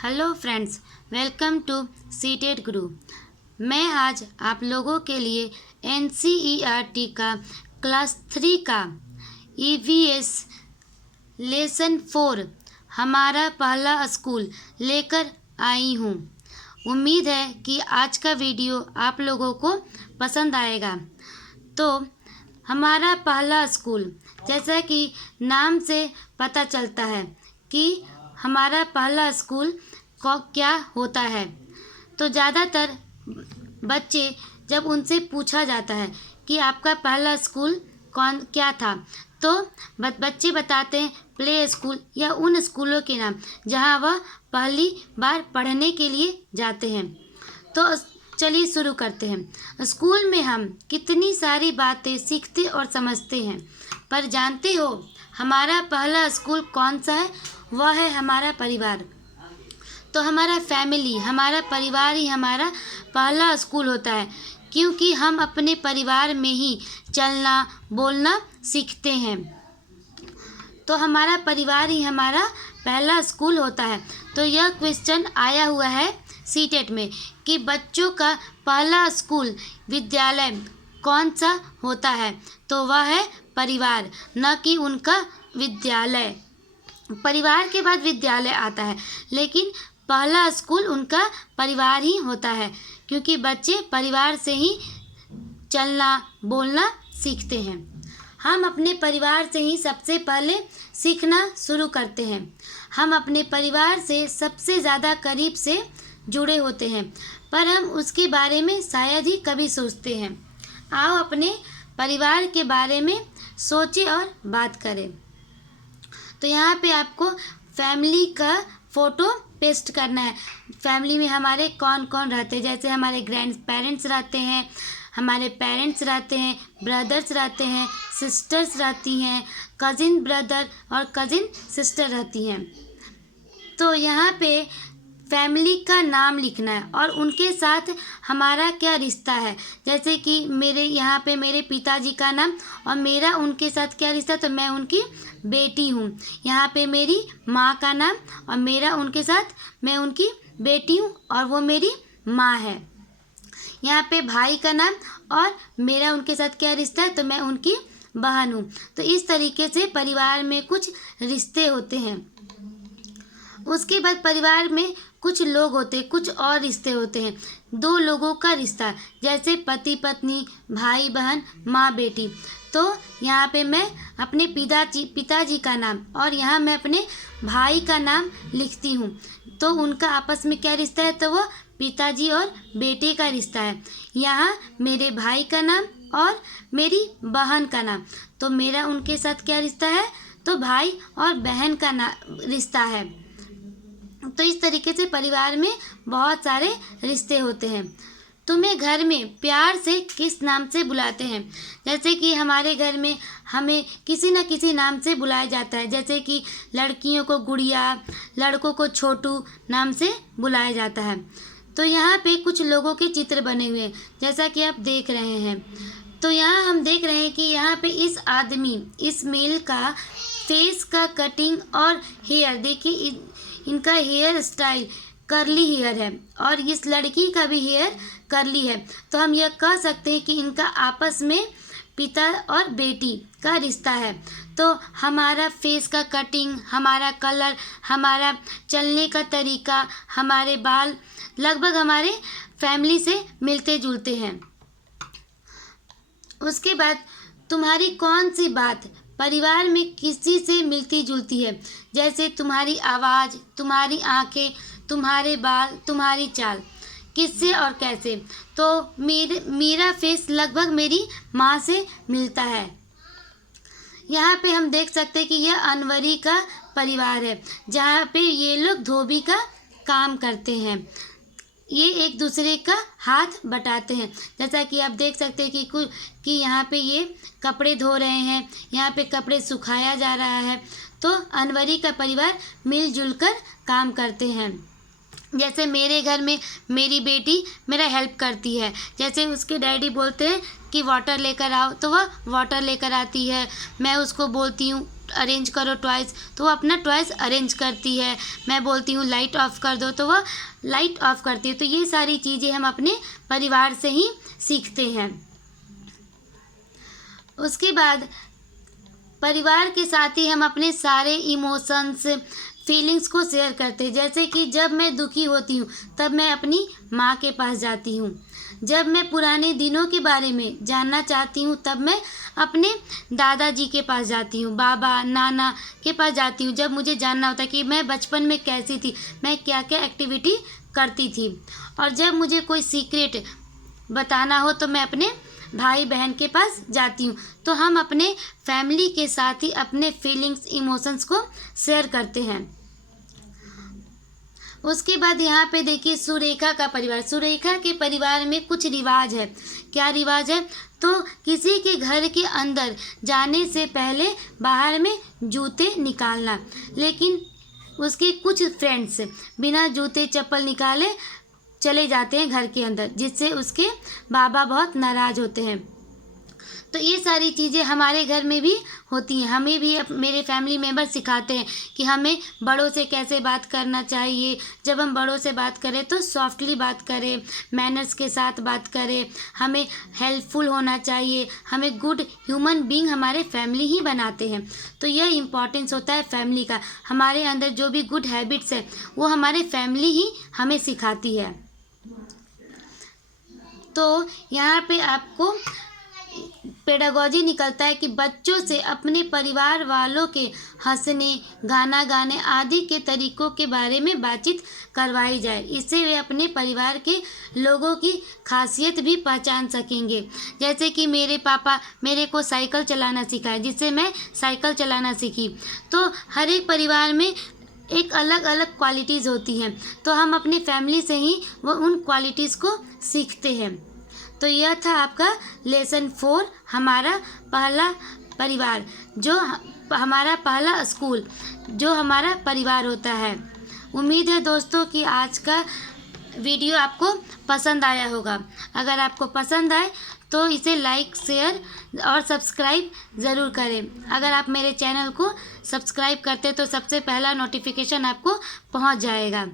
Hello friends, welcome to CTET Guru. मैं आज आप लोगों के लिए NCERT का क्लास 3 का EVS लेसन 4 हमारा पहला स्कूल लेकर आई हूँ। उम्मीद है कि आज का वीडियो आप लोगों को पसंद आएगा। तो हमारा पहला स्कूल, जैसा कि नाम से पता चलता है कि हमारा पहला स्कूल क्या होता है, तो ज़्यादातर बच्चे जब उनसे पूछा जाता है कि आपका पहला स्कूल क्या था, तो बच्चे बताते हैं प्ले स्कूल या उन स्कूलों के नाम जहां वह पहली बार पढ़ने के लिए जाते हैं। तो चलिए शुरू करते हैं। स्कूल में हम कितनी सारी बातें सीखते और समझते हैं, पर जानते हो हमारा पहला स्कूल कौन सा है? वह है हमारा परिवार। तो हमारा फैमिली, हमारा परिवार ही हमारा पहला स्कूल होता है, क्योंकि हम अपने परिवार में ही चलना बोलना सीखते हैं। तो हमारा परिवार ही हमारा पहला स्कूल होता है। तो यह क्वेश्चन आया हुआ है सीटेट में कि बच्चों का पहला स्कूल विद्यालय कौन सा होता है, तो वह है परिवार, न कि उनका विद्यालय। परिवार के बाद विद्यालय आता है, लेकिन पहला स्कूल उनका परिवार ही होता है, क्योंकि बच्चे परिवार से ही चलना बोलना सीखते हैं। हम अपने परिवार से ही सबसे पहले सीखना शुरू करते हैं। हम अपने परिवार से सबसे ज़्यादा करीब से जुड़े होते हैं, पर हम उसके बारे में शायद ही कभी सोचते हैं। आओ अपने परिवार के बारे में सोचें और बात करें। तो यहाँ पे आपको फैमिली का फ़ोटो पेस्ट करना है। फैमिली में हमारे कौन कौन रहते हैं, जैसे हमारे ग्रैंड पेरेंट्स रहते हैं, हमारे पेरेंट्स रहते हैं, ब्रदर्स रहते हैं, सिस्टर्स रहती हैं, कज़िन ब्रदर और कज़िन सिस्टर रहती हैं। तो यहाँ पे फैमिली का नाम लिखना है और उनके साथ हमारा क्या रिश्ता है। जैसे कि मेरे यहाँ पे मेरे पिताजी का नाम और मेरा उनके साथ क्या रिश्ता, तो मैं उनकी बेटी हूँ। यहाँ पे मेरी माँ का नाम और मेरा उनके साथ मैं उनकी बेटी हूँ और वो मेरी माँ है। यहाँ पे भाई का नाम और मेरा उनके साथ क्या रिश्ता है, तो मैं उनकी बहन हूँ। तो इस तरीके से परिवार में कुछ रिश्ते होते हैं। उसके बाद परिवार में कुछ लोग होते हैं, कुछ और रिश्ते होते हैं। दो लोगों का रिश्ता, जैसे पति पत्नी, भाई बहन, माँ बेटी। तो यहाँ पे मैं अपने पिताजी का नाम और यहाँ मैं अपने भाई का नाम लिखती हूँ। तो उनका आपस में क्या रिश्ता है, तो वो पिताजी और बेटे का रिश्ता है। यहाँ मेरे भाई का नाम और मेरी बहन का नाम, तो मेरा उनके साथ क्या रिश्ता है, तो भाई और बहन का रिश्ता है। तो इस तरीके से परिवार में बहुत सारे रिश्ते होते हैं। तुम्हें घर में प्यार से किस नाम से बुलाते हैं? जैसे कि हमारे घर में हमें किसी न किसी नाम से बुलाया जाता है। जैसे कि लड़कियों को गुड़िया, लड़कों को छोटू नाम से बुलाया जाता है। तो यहाँ पे कुछ लोगों के चित्र बने हुए हैं, जैसा कि आप देख रहे हैं। तो यहाँ हम देख रहे हैं कि यहाँ पे इस मेल का फेस का कटिंग और हेयर, देखिए इनका हेयर स्टाइल कर्ली हेयर है और इस लड़की का भी हेयर कर्ली है। तो हम यह कह सकते हैं कि इनका आपस में पिता और बेटी का रिश्ता है। तो हमारा फेस का कटिंग, हमारा कलर, हमारा चलने का तरीका, हमारे बाल लगभग हमारे फैमिली से मिलते जुलते हैं। उसके बाद तुम्हारी कौन सी बात परिवार में किसी से मिलती जुलती है? जैसे तुम्हारी आवाज़, तुम्हारी आंखें, तुम्हारे बाल, तुम्हारी चाल, किससे और कैसे? तो मेरा फेस लगभग मेरी माँ से मिलता है। यहाँ पे हम देख सकते हैं कि यह अनवरी का परिवार है, जहाँ पे ये लोग धोबी का काम करते हैं। ये एक दूसरे का हाथ बटाते हैं। जैसा कि आप देख सकते हैं कि यहाँ पे ये कपड़े धो रहे हैं, यहाँ पे कपड़े सुखाया जा रहा है। तो अनवरी का परिवार मिलजुल कर काम करते हैं। जैसे मेरे घर में मेरी बेटी मेरा हेल्प करती है। जैसे उसके डैडी बोलते हैं कि वाटर लेकर आओ, तो वह वाटर लेकर आती है। मैं उसको बोलती हूँ अरेंज करो टॉयज़, तो वो अपना टॉयज़ अरेंज करती है। मैं बोलती हूँ लाइट ऑफ कर दो, तो वह लाइट ऑफ करती है। तो ये सारी चीज़ें हम अपने परिवार से ही सीखते हैं। उसके बाद परिवार के साथ ही हम अपने सारे इमोशंस, फीलिंग्स को शेयर करते हैं। जैसे कि जब मैं दुखी होती हूँ तब मैं अपनी माँ के पास जाती हूँ। जब मैं पुराने दिनों के बारे में जानना चाहती हूँ तब मैं अपने दादाजी के पास जाती हूँ, बाबा नाना के पास जाती हूँ। जब मुझे जानना होता है कि मैं बचपन में कैसी थी, मैं क्या क्या एक्टिविटी करती थी। और जब मुझे कोई सीक्रेट बताना हो तो मैं अपने भाई बहन के पास जाती हूँ। तो हम अपने फैमिली के साथ ही अपने फीलिंग्स, इमोशंस को शेयर करते हैं। उसके बाद यहाँ पे देखिए सुरेखा का परिवार। सुरेखा के परिवार में कुछ रिवाज है। क्या रिवाज है? तो किसी के घर के अंदर जाने से पहले बाहर में जूते निकालना, लेकिन उसके कुछ फ्रेंड्स बिना जूते चप्पल निकाले चले जाते हैं घर के अंदर, जिससे उसके बाबा बहुत नाराज़ होते हैं। तो ये सारी चीज़ें हमारे घर में भी होती हैं। हमें भी मेरे फैमिली मेम्बर सिखाते हैं कि हमें बड़ों से कैसे बात करना चाहिए। जब हम बड़ों से बात करें तो सॉफ्टली बात करें, मैनर्स के साथ बात करें, हमें हेल्पफुल होना चाहिए, हमें गुड ह्यूमन बीइंग हमारे फैमिली ही बनाते हैं। तो यह इम्पॉर्टेंस होता है फैमिली का। हमारे अंदर जो भी गुड हैबिट्स है वो हमारे फैमिली ही हमें सिखाती है। तो यहाँ पे आपको पेडागॉजी निकलता है कि बच्चों से अपने परिवार वालों के हंसने, गाना गाने आदि के तरीकों के बारे में बातचीत करवाई जाए। इससे वे अपने परिवार के लोगों की खासियत भी पहचान सकेंगे। जैसे कि मेरे पापा मेरे को साइकिल चलाना सिखाए, जिससे मैं साइकिल चलाना सीखी। तो हर एक परिवार में एक अलग अलग क्वालिटीज़ होती हैं, तो हम अपने फैमिली से ही वो उन क्वालिटीज़ को सीखते हैं। तो यह था आपका लेसन 4, हमारा पहला परिवार, जो हमारा पहला स्कूल, जो हमारा परिवार होता है। उम्मीद है दोस्तों कि आज का वीडियो आपको पसंद आया होगा। अगर आपको पसंद आए तो इसे लाइक, शेयर और सब्सक्राइब ज़रूर करें। अगर आप मेरे चैनल को सब्सक्राइब करते तो सबसे पहला नोटिफिकेशन आपको पहुंच जाएगा।